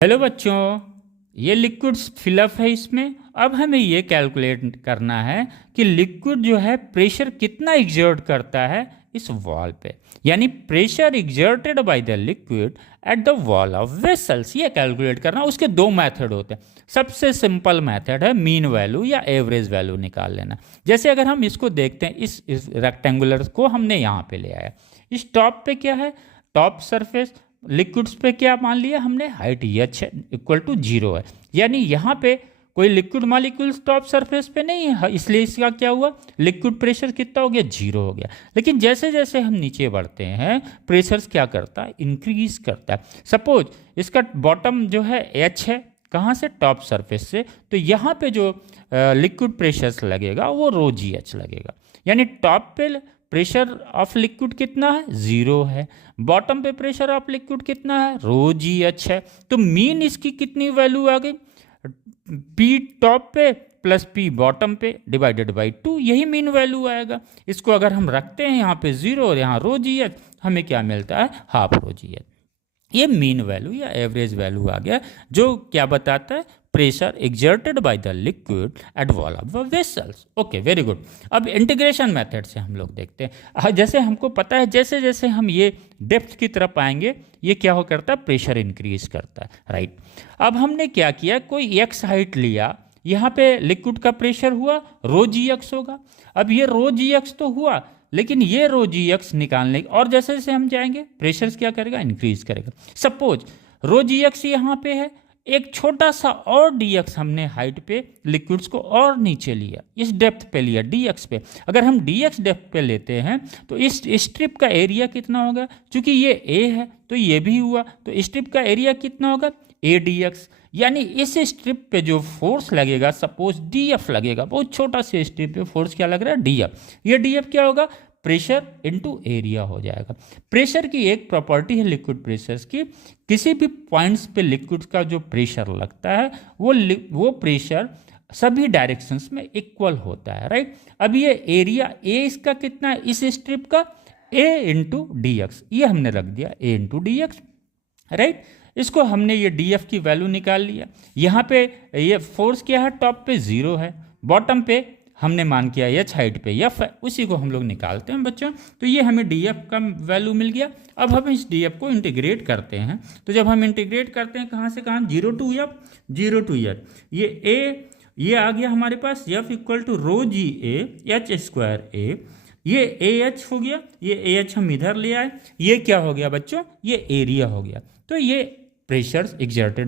Hello बच्चों, ये liquid fill up है। इसमें अब हमें ये कैलकुलेट करना है कि लिक्विड जो है प्रेशर कितना एग्जर्ट करता है इस वॉल पे, यानी pressure exerted by the liquid at the wall of vessels. ये कैलकुलेट करना। उसके दो मेथड होते हैं। सबसे सिंपल मेथड है मीन वैल्यू या एवरेज वैल्यू निकाल लेना। जैसे अगर हम इसको देखते हैं, इस रेक्टेंगुलर को हमने यहाँ पे ले आया। इस टॉप पे क्या है? टॉप सरफेस लिक्विड्स पे क्या मान लिया हमने? हाइट एच इक्वल टू 0 है, यानी यहाँ पे कोई लिक्विड मॉलिक्यूल्स टॉप सरफेस पे नहीं है, इसलिए इसका क्या हुआ? लिक्विड प्रेशर कितना हो गया? 0 हो गया। लेकिन जैसे जैसे हम नीचे बढ़ते हैं प्रेशर्स क्या करता है? इंक्रीज करता है। सपोज इसका बॉटम जो है एच है, कहाँ से? टॉप सरफेस से। तो यहाँ पे जो लिक्विड प्रेशर्स लगेगा वो रो जी एच लगेगा, यानी टॉप पे प्रेशर ऑफ लिक्विड कितना है? 0 है। बॉटम पे प्रेशर ऑफ लिक्विड कितना है? रो जी एच है। तो मीन इसकी कितनी वैल्यू आ गई? पी टॉप पे प्लस पी बॉटम पे डिवाइडेड बाई 2, यही मीन वैल्यू आएगा। इसको अगर हम रखते हैं यहाँ पे 0 और यहाँ रो जी एच, हमें क्या मिलता है? हाफ रो जी एच। ये मीन वैल्यू या एवरेज वैल्यू आ गया, जो क्या बताता है? Pressure exerted by the liquid at wall of the vessels. Okay, very good. अब इंटीग्रेशन मेथड से हम लोग देखते हैं। जैसे हमको पता है, जैसे जैसे हम ये डेप्थ की तरफ आएंगे, ये क्या हो करता है? प्रेशर इंक्रीज करता है, राइट। अब हमने क्या किया? कोई एक्स हाइट लिया, यहाँ पे लिक्विड का प्रेशर हुआ रो जी एक्स होगा। अब ये रो जी एक्स तो हुआ, लेकिन ये रो जी एक्स निकालने और जैसे जैसे हम जाएंगे प्रेशर क्या करेगा? इंक्रीज करेगा। सपोज रो जी एक्स यहाँ पे है, एक छोटा सा और डी एक्स हमने हाइट पे लिक्विड्स को और नीचे लिया, इस डेप्थ पे लिया, डी एक्स पे। अगर हम डी एक्स डेप्थ पे लेते हैं तो इस स्ट्रिप का एरिया कितना होगा? क्योंकि ये ए है तो ये भी हुआ, तो स्ट्रिप का एरिया कितना होगा? A D x. यानी इस स्ट्रिप पे जो फोर्स लगेगा, सपोज डी एफ लगेगा, बहुत छोटा से स्ट्रिप पे फोर्स क्या लग रहा है? D F. ये डी एफ क्या होगा? प्रेशर इनटू एरिया हो जाएगा। प्रेशर की एक प्रॉपर्टी है लिक्विड प्रेशर्स की, किसी भी पॉइंट्स पे लिक्विड का जो प्रेशर लगता है वो प्रेशर सभी डायरेक्शंस में इक्वल होता है, राइट। अब ये एरिया ए इसका कितना है? इस स्ट्रिप का ए इंटू डी एक्स, ये हमने रख दिया ए इंटू डी एक्स, राइट। इसको हमने ये डी एफ की वैल्यू निकाल लिया। यहाँ पे ये फोर्स क्या है? टॉप पे 0 है, बॉटम पे हमने मान किया एच, हाइट पे एफ है, उसी को हम लोग निकालते हैं बच्चों। तो ये हमें डी एफ का वैल्यू मिल गया। अब हम इस डी एफ को इंटीग्रेट करते हैं। तो जब हम इंटीग्रेट करते हैं कहाँ से कहाँ? 0 टू एफ, 0 टू एच। ये आ गया हमारे पास F equal to rho G A H square A. ये ए एच हो गया, ये ए एच हम इधर ले आए। ये क्या हो गया बच्चों? ये एरिया हो गया। तो ये प्रेशर्स एग्जर्टेड